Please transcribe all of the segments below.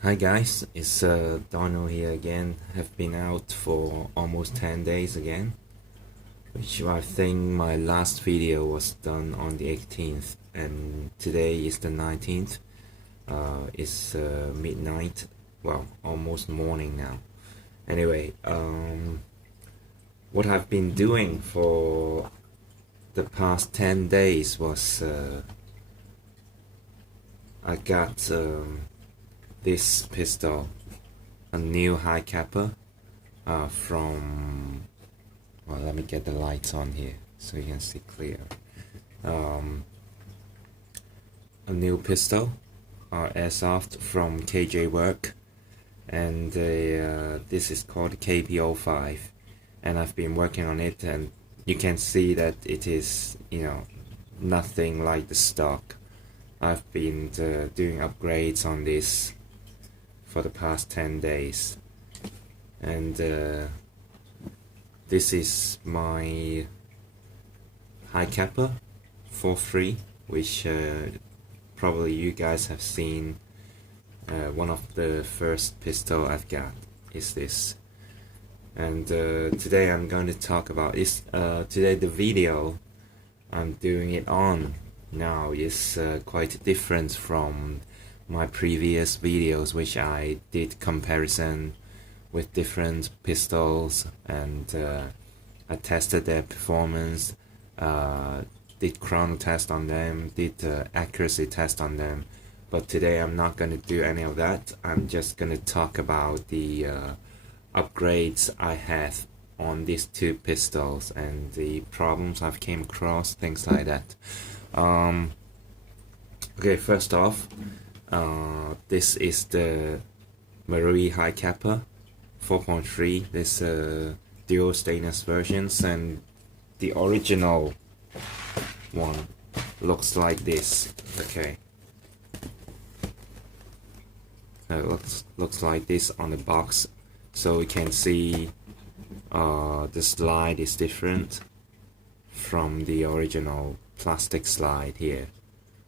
Hi guys, it's Donald here again. Have been out for almost 10 days again, which I think my last video was done on the 18th, and today is the 19th. It's midnight, well, almost morning now. Anyway, what I've been doing for the past 10 days was I got this pistol, a new Hi-Capa from, well, let me get the lights on here so you can see clear. A new pistol, airsoft from KJW, and this is called KP05, and I've been working on it, and you can see that it is, nothing like the stock. I've been doing upgrades on this for the past 10 days, and this is my Hi-Capa 43, which probably you guys have seen. One of the first pistol I've got is this, and today I'm going to talk about this. Today the video I'm doing it on now is quite different from my previous videos, which I did comparison with different pistols, and I tested their performance, did chrono test on them, did accuracy test on them. But today I'm not going to do any of that. I'm just going to talk about the upgrades I have on these two pistols and the problems I've came across, things like that. Okay, first off, this is the Marie Hi-Capa 4.3. This dual stainless versions, and the original one looks like this. Okay, it looks like this on the box, so we can see the slide is different from the original plastic slide here,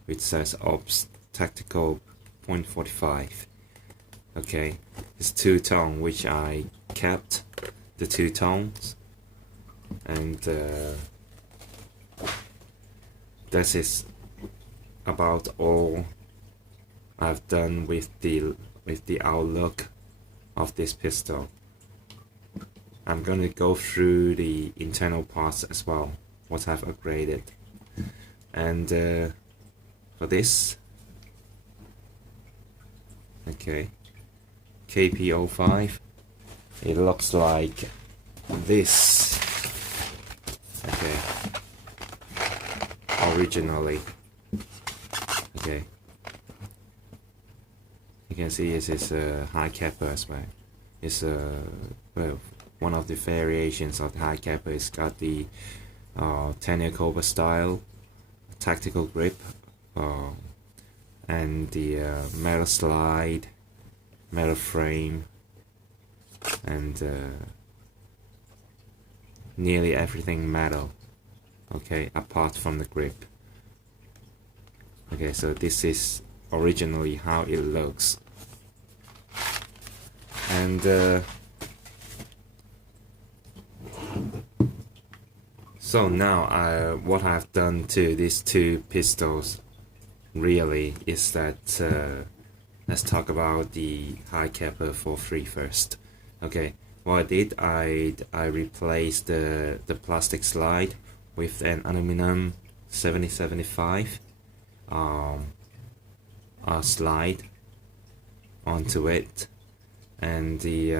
which says Ops Tactical .45. Okay, it's two-tone, which I kept the two tones, and this is about all I've done with the outlook of this pistol. I'm gonna go through the internal parts as well, what I've upgraded, and for this, okay, KP05, it looks like this. Okay, originally, okay, you can see this is a Hi-Capa as well. It's well, one of the variations of the Hi-Capa. It's got the 10-year Cobra style tactical grip, and the metal slide, metal frame, and nearly everything metal, okay, apart from the grip. Okay, so this is originally how it looks, and so now what I've done to these two pistols really is that let's talk about the Hi-Capa 43 first. Okay, what I did, I replaced the plastic slide with an aluminum 7075 slide onto it, and the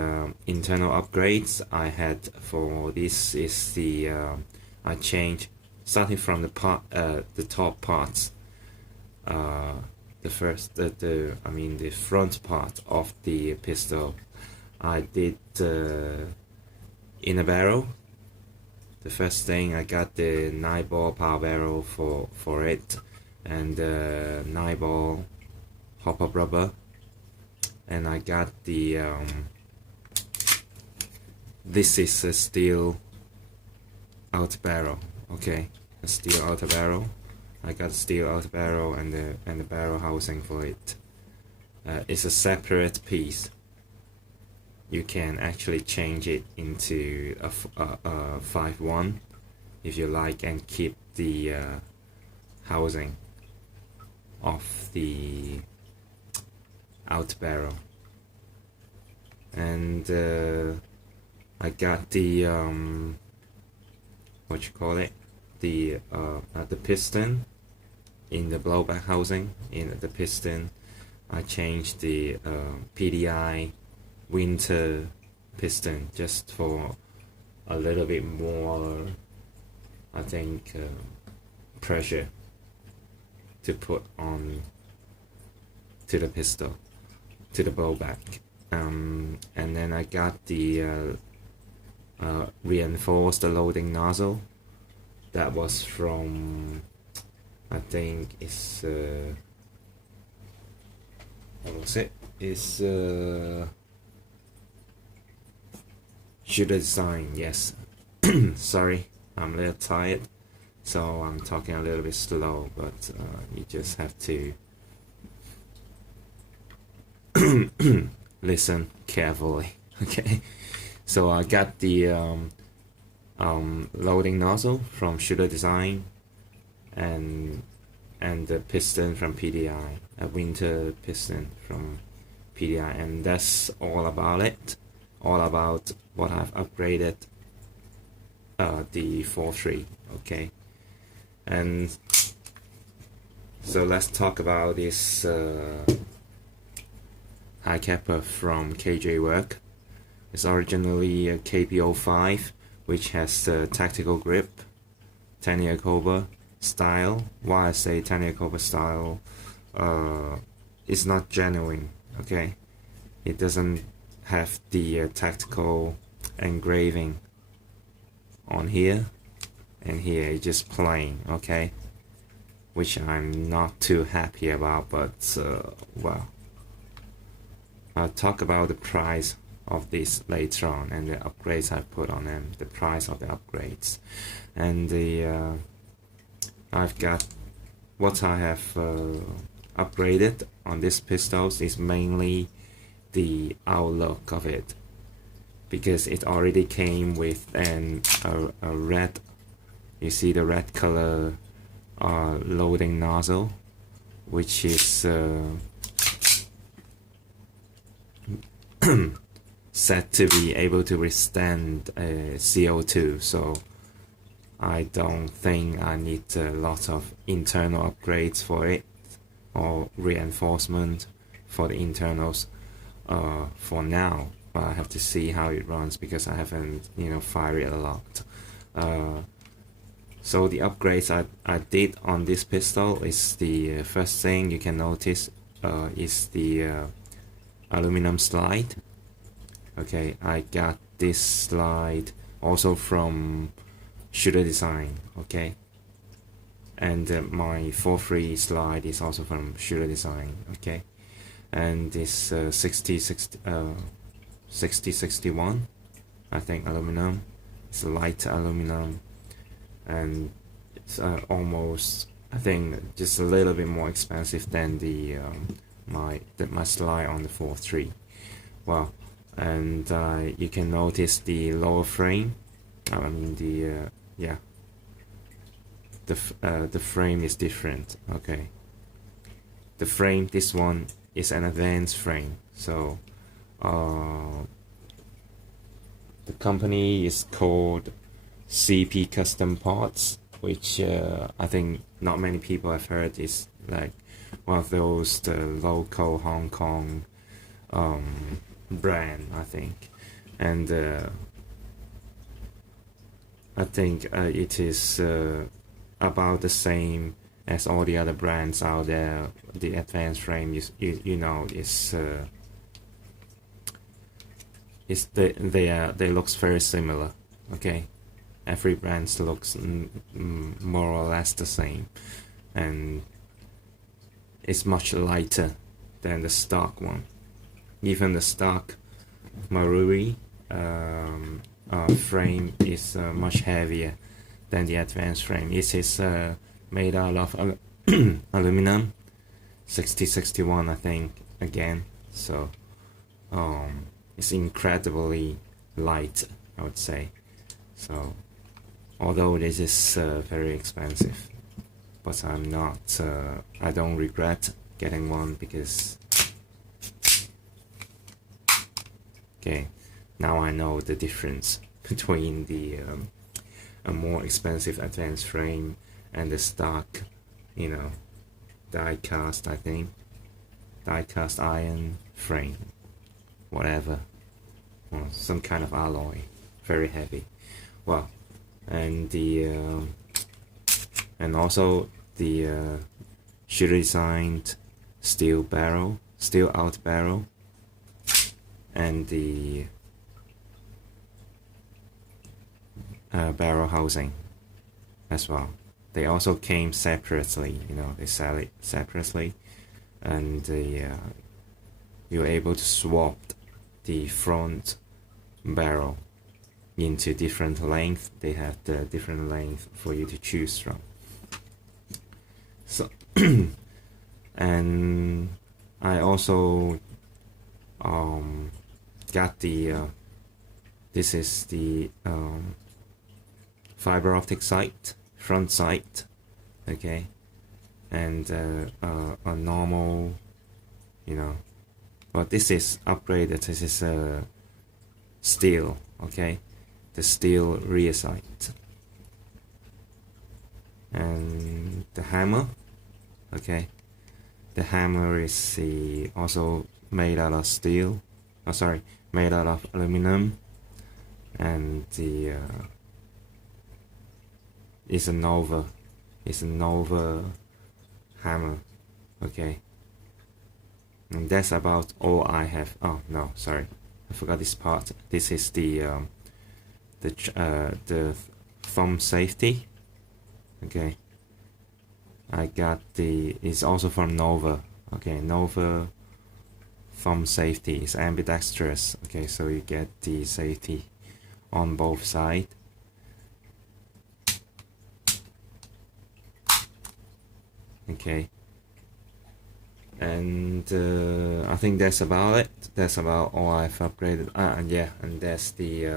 internal upgrades I had for this is the I changed, starting from the top parts, the front part of the pistol. I did inner barrel. The first thing, I got the 9-ball power barrel for it, and 9-ball hop-up rubber, and I got the this is a steel outer barrel. Okay, a steel outer barrel. I got a steel outer barrel and the barrel housing for it. it's a separate piece. You can actually change it into a 5-1 if you like, and keep the housing of the out barrel. And I got the what you call it, the piston in the blowback housing. In the piston, I changed the PDI winter piston just for a little bit more, I think, pressure to put on to the pistol, to the blowback. And then I got the reinforced loading nozzle. That was from, I think it's what was it? It's Shooter Design, yes. Sorry, I'm a little tired, so I'm talking a little bit slow, but you just have to listen carefully. Okay, so I got the loading nozzle from Shooter Design, and the piston from PDI, a winter piston from PDI, and that's all about it. All about what I've upgraded the 4.3. Okay, and so let's talk about this Hi-Capa from KJW. It's originally a KP05, which has the tactical grip, 10-year Cobra style. Why I say 10-year Cobra style, it's not genuine. Okay, it doesn't have the tactical engraving on here, and here it's just plain. Okay, which I'm not too happy about, but well, I'll talk about the price of this later on, and the upgrades I put on them, the price of the upgrades, and the I've got what I have upgraded on this pistols is mainly the outlook of it, because it already came with a red, you see the red color loading nozzle, which is said to be able to withstand CO2, so I don't think I need a lot of internal upgrades for it, or reinforcement for the internals for now. But I have to see how it runs, because I haven't, fired it a lot. So the upgrades I did on this pistol is the first thing you can notice is the aluminum slide. Okay, I got this slide also from Shooter Design. Okay, and my 4.3 slide is also from Shooter Design. Okay, and this 6061, I think, aluminum. It's light aluminum, and it's almost, I think, just a little bit more expensive than the my slide on the 4.3. Well, and you can notice the lower frame. I mean the yeah, the frame is different. Okay, the frame, this one is an advanced frame, so the company is called CP Custom Parts, which I think not many people have heard. Is like one of those the local Hong Kong brand, I think, and I think it is about the same as all the other brands out there. The advanced frame, you know, they looks very similar. Okay, every brand looks more or less the same, and it's much lighter than the stock one. Even the stock Marui frame is much heavier than the advanced frame. It is made out of aluminum, 6061, I think, again. So it's incredibly light, I would say. So although this is very expensive, but I don't regret getting one, because okay, now I know the difference between a more expensive advanced frame and the stock, die cast, I think, die cast iron frame, whatever, or some kind of alloy, very heavy. Well, and and also the shooter designed steel out barrel, and the barrel housing as well. They also came separately, they sell it separately, and you're able to swap the front barrel into different length. They have the different length for you to choose from. So and I also got the this is the fiber optic sight, front sight, okay, and a normal, but this is upgraded. This is steel, okay, the steel rear sight, and the hammer, okay, the hammer is also made out of steel, made out of aluminum, and the it's a Nova hammer, okay, and that's about all I have. Oh no, sorry, I forgot this part. This is the thumb safety, okay. I got it's also from Nova, okay. Nova thumb safety is ambidextrous, okay, so you get the safety on both sides. Okay, and I think that's about it. That's about all I've upgraded. And yeah, and that's the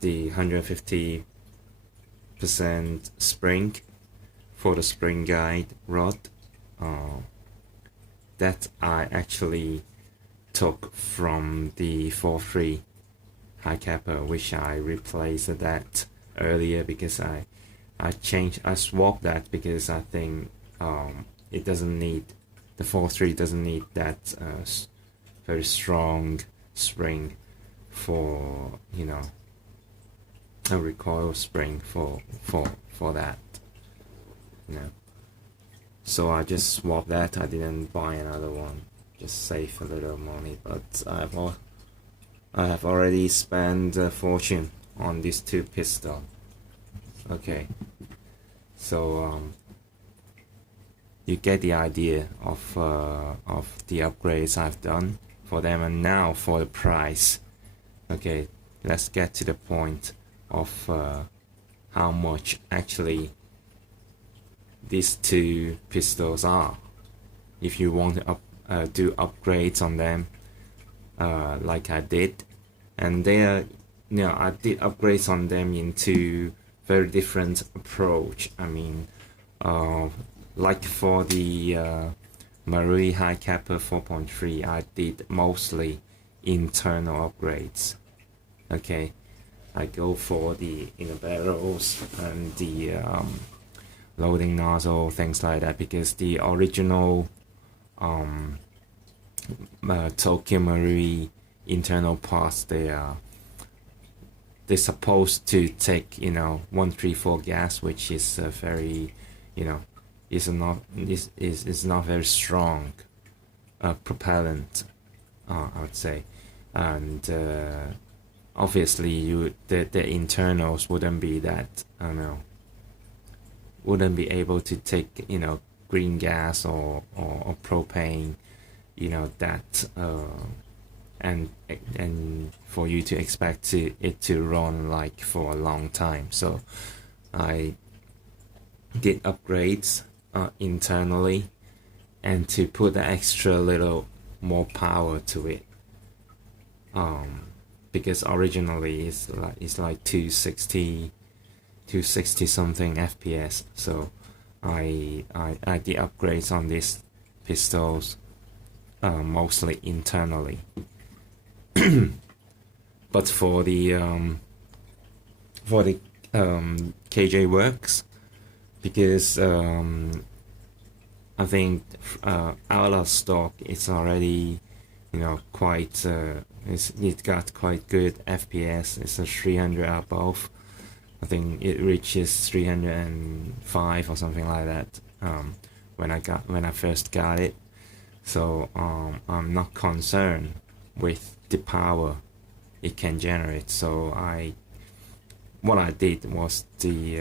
150% spring for the spring guide rod that I actually took from the 4.3 Hi-Capa, which I replaced that earlier because I swapped that because I think it doesn't need, the 4.3 doesn't need that very strong spring for, a recoil spring for that, so I just swapped that. I didn't buy another one, just save a little money, but I have already spent a fortune on these two pistols. Okay, so you get the idea of the upgrades I've done for them, and now for the price. Okay, let's get to the point of how much actually these two pistols are. If you want to do upgrades on them, like I did, and they are, I did upgrades on them into very different approach. I mean, like for the Marie Hi-Capa 4.3, I did mostly internal upgrades. Okay, I go for the inner barrels and the loading nozzle, things like that, because the original Tokyo Marui internal parts, they're supposed to take 134 gas, which is very is not very strong propellant, I would say, and obviously the internals wouldn't be that, wouldn't be able to take green gas or propane, that and for you to expect it to run like for a long time. So I did upgrades internally, and to put an extra little more power to it, because originally it's like 260 something FPS. So I did upgrades on these pistols, mostly internally. But for the KJ works, because I think out of stock it's already, you know, quite it got quite good FPS. It's a 300 above. I think it reaches 305 or something like that when I first got it. So I'm not concerned with the power it can generate. So what I did was the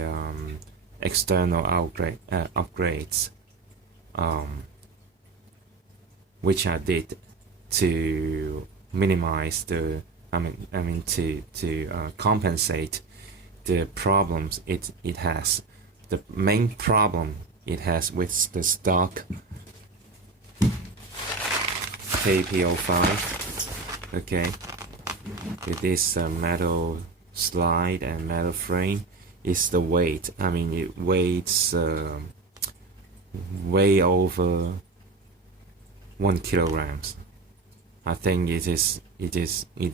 external upgrades, which I did to minimize the to compensate the problems it has. The main problem it has with the stock KP05, okay, with this metal slide and metal frame, is the weight. I mean, it weighs way over 1 kilograms. I think it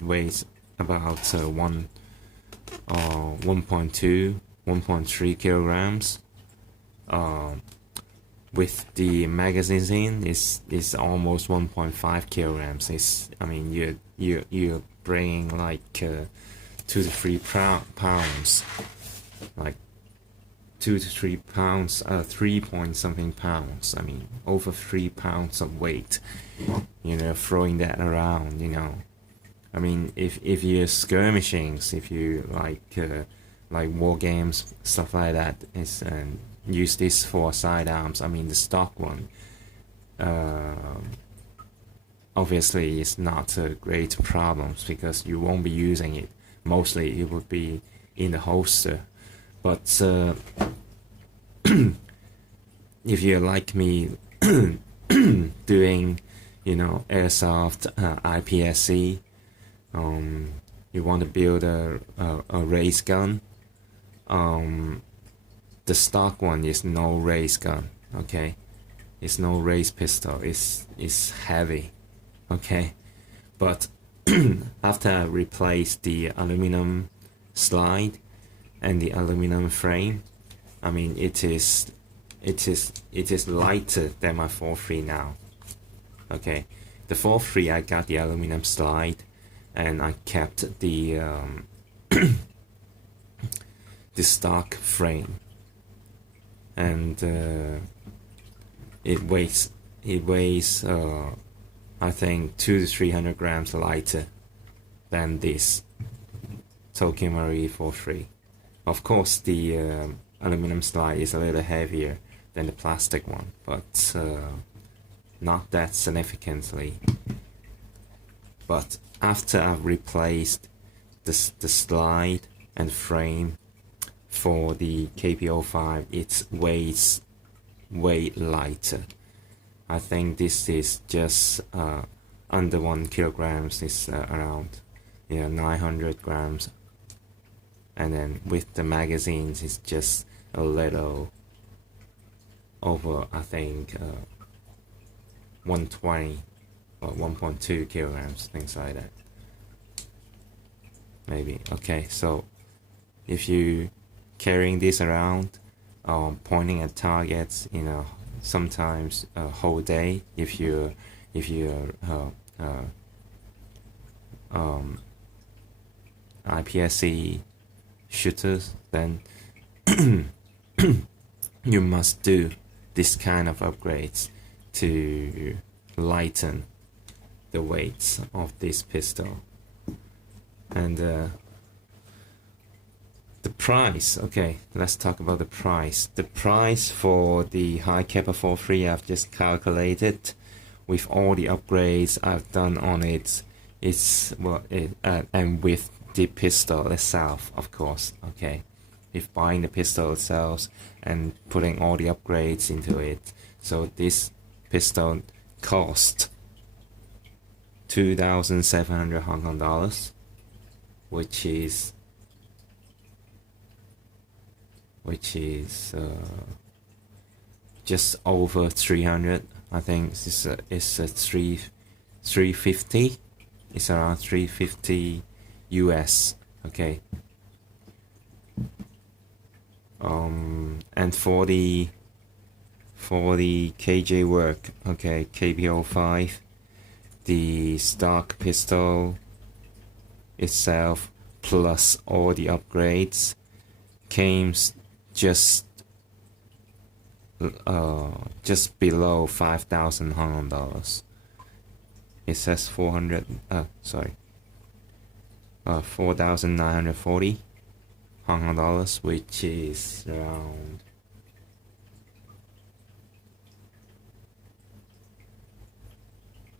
weighs about 1.2, 1.3 kilograms. With the magazine is almost 1.5 kilograms. I mean, you're bringing like 2 to 3 pounds, like 2 to 3 pounds, 3 point something pounds. I mean, over 3 pounds of weight. You know, throwing that around. You know, I mean, if you're skirmishing, if you like war games, stuff like that, is use this for sidearms. I mean, the stock one obviously is not a great problem because you won't be using it. Mostly it would be in the holster. But if you're like me, doing, you know, airsoft, IPSC, you want to build a race gun, the stock one is no race gun, okay? It's no race pistol. It's heavy, okay? But after I replaced the aluminum slide and the aluminum frame, I mean, it is lighter than my 4.3 now, okay? The 4.3 I got the aluminum slide, and I kept the the stock frame. And it weighs I think 200 to 300 grams lighter than this Tokyo Marine 4.3. Of course, the aluminum slide is a little heavier than the plastic one, but not that significantly. But after I've replaced the slide and frame for the KP05, it weighs way lighter. I think this is just under 1 kilograms. It's around 900 grams, and then with the magazines it's just a little over, I think 120 or 1.2 kilograms, things like that, maybe. Okay, so if you carrying this around, pointing at targets, you know, sometimes a whole day, if you're IPSC shooters, then you must do this kind of upgrades to lighten the weights of this pistol. And the price, okay, let's talk about the price. The price for the Hi-Capa 4.3 I've just calculated with all the upgrades I've done on it. It's and with the pistol itself, of course, okay. If buying the pistol itself and putting all the upgrades into it, so this pistol cost 2,700 Hong Kong dollars, which is just over 300. I think it's a 350. It's around 350 US. Okay. And for the KJ work, okay, KP05, the stock pistol itself plus all the upgrades came just below 5,000 Hong Kong dollars. It says 4,940 Hong Kong dollars, which is around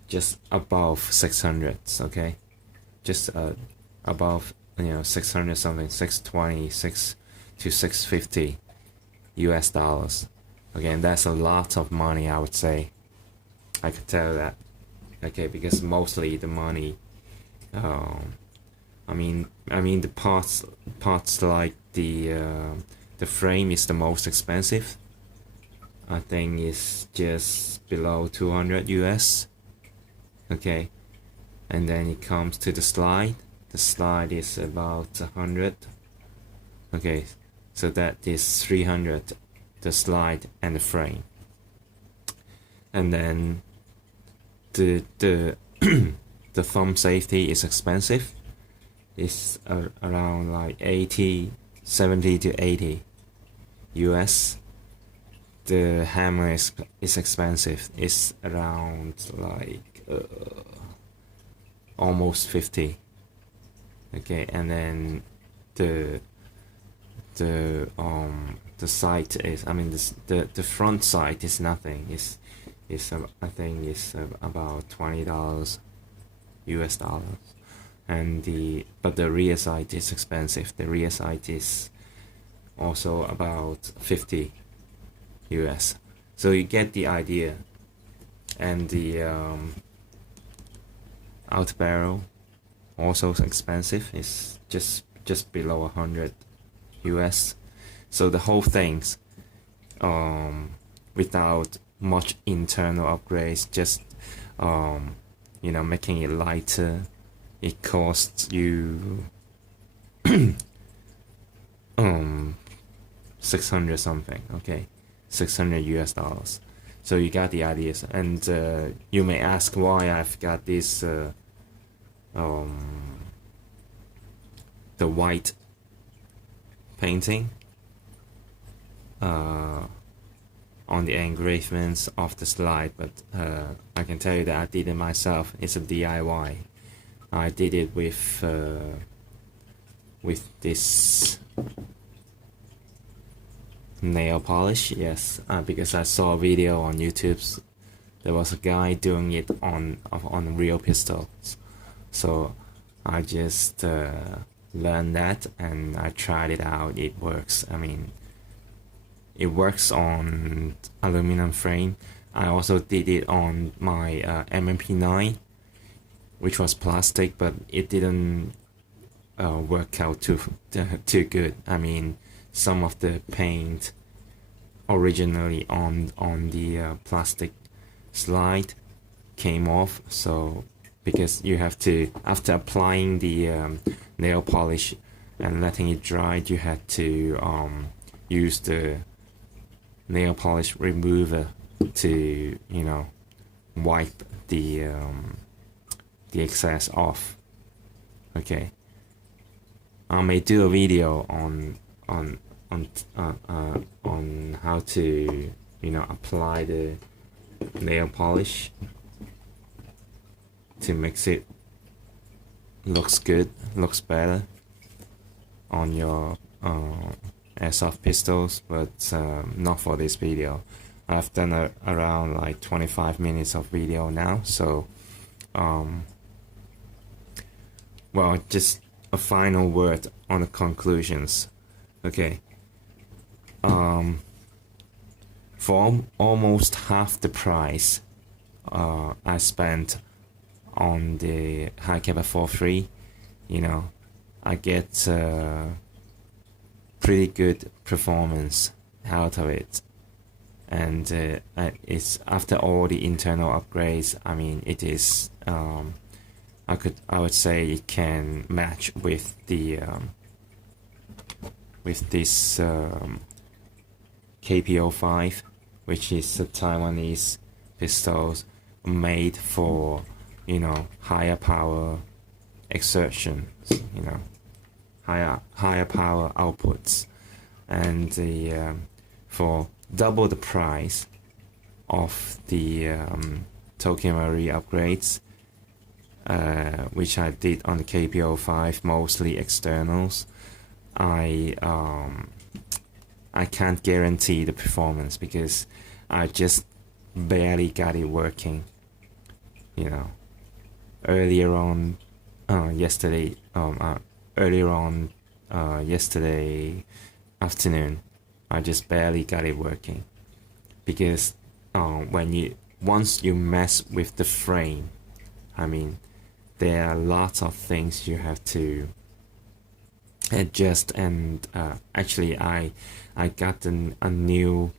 just above 600. Okay, just above 600 something, 620, 6 to 650 US dollars. Again, that's a lot of money, I would say. I could tell that. Okay, because mostly the money, I mean the parts like the frame is the most expensive. I think it's just below 200 US. Okay, and then it comes to the slide. The slide is about 100. Okay, so that is 300, the slide and the frame. And then the the thumb safety is expensive. It's around like 70 to 80 US. The hammer is expensive. It's around like almost 50. Okay, and then the sight is, the front sight is nothing. I think it's about $20 US dollars, and but the rear sight is expensive. The rear sight is also about 50 US. So you get the idea. And the outer barrel also expensive. It's just below 100 US. So the whole thing's without much internal upgrades, just making it lighter, it costs you 600 something. Okay, 600 US dollars. So you got the ideas, and you may ask why I've got this the white painting on the engravements of the slide, but I can tell you that I did it myself. It's a DIY. I did it with this nail polish, yes, because I saw a video on YouTube. There was a guy doing it on real pistols, so I just learned that and I tried it out. It works. It works on aluminum frame. I also did it on my MMP9, which was plastic, but it didn't work out too good. Some of the paint originally on the plastic slide came off, so because you have to, after applying the nail polish and letting it dry, you had to use the nail polish remover to wipe the excess off. Okay, I may do a video on how to apply the nail polish to make it looks better on your airsoft pistols, but not for this video. I've done around like 25 minutes of video now, so well, just a final word on the conclusions. Okay, for almost half the price I spent on the Hi-Capa 43, you know, I get pretty good performance out of it. And it's after all the internal upgrades. I mean, it is I would say it can match with the with this KP05, which is a Taiwanese pistols made for, you know, higher power exertions, you know, higher power outputs, and the for double the price of the Tokyo Marine upgrades, which I did on the KP05, mostly externals. I can't guarantee the performance because I just barely got it working. You know, earlier on yesterday afternoon, I just barely got it working because once you mess with the frame, I mean, there are lots of things you have to adjust. And actually I got a new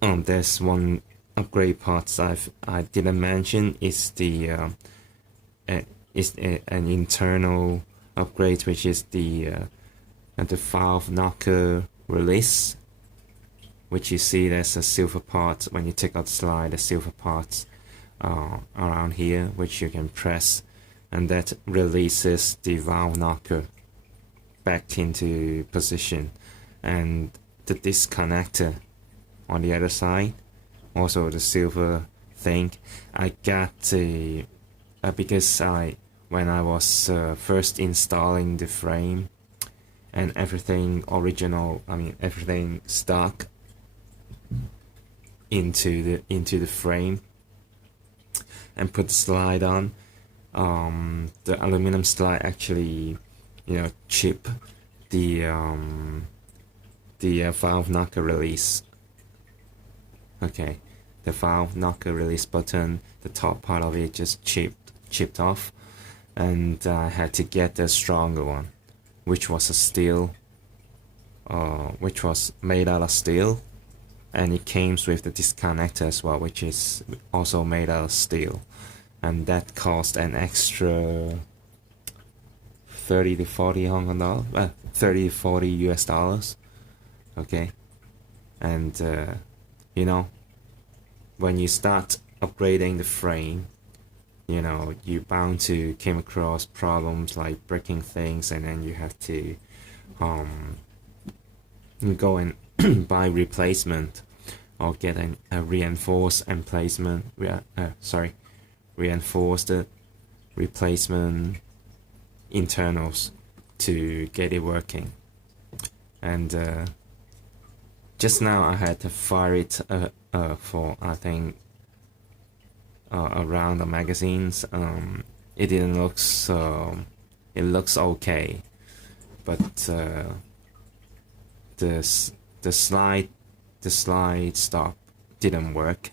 there's one upgrade parts I didn't mention. Is the an internal upgrade, which is the valve knocker release, which you see there's a silver part. When you take out the slide, the silver parts around here, which you can press, and that releases the valve knocker back into position. And the disconnector on the other side, also the silver thing, I got because when I was first installing the frame and everything original, I mean everything stuck into the frame, and put the slide on, the aluminum slide actually, you know, chip the valve knocker release. Okay, the valve knocker release button, the top part of it just chipped off, and I had to get a stronger one, which was a steel, which was made out of steel, and it came with the disconnector as well, which is also made out of steel, and that cost an extra 30 to 40 Hong Kong dollars, 30 to 40 US dollars. Okay, and you know, when you start upgrading the frame, you know, you're bound to come across problems like breaking things, and then you have to go and buy replacement, or get a reinforced reinforced replacement internals to get it working. And just now I had to fire it for, I think, around the magazines. It didn't look so. It looks okay, but the slide stop didn't work.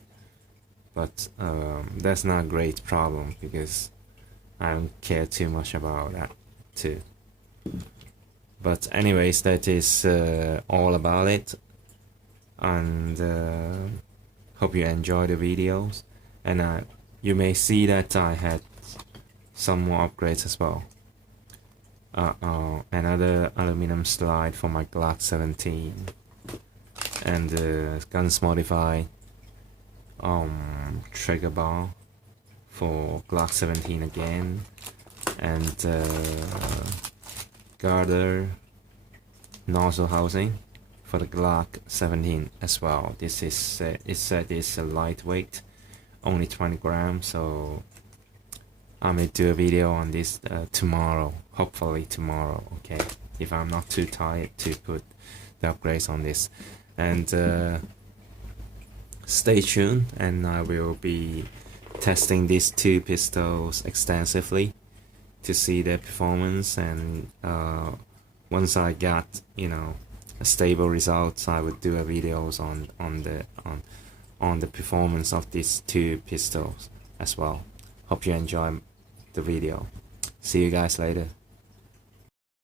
But that's not a great problem because I don't care too much about that too. But anyways, that is all about it, and hope you enjoy the videos. And you may see that I had some more upgrades as well. Another aluminum slide for my Glock 17, and guns modified trigger bar for Glock 17 again, and girder nozzle housing for the Glock 17 as well. This is it said it's a lightweight, only 20 grams, so I may do a video on this tomorrow, hopefully tomorrow, okay, if I'm not too tired to put the upgrades on this. And stay tuned, and I will be testing these two pistols extensively to see their performance. And once I got, you know, a stable result, I would do a videos on the performance of these two pistols as well. Hope you enjoy the video. See you guys later.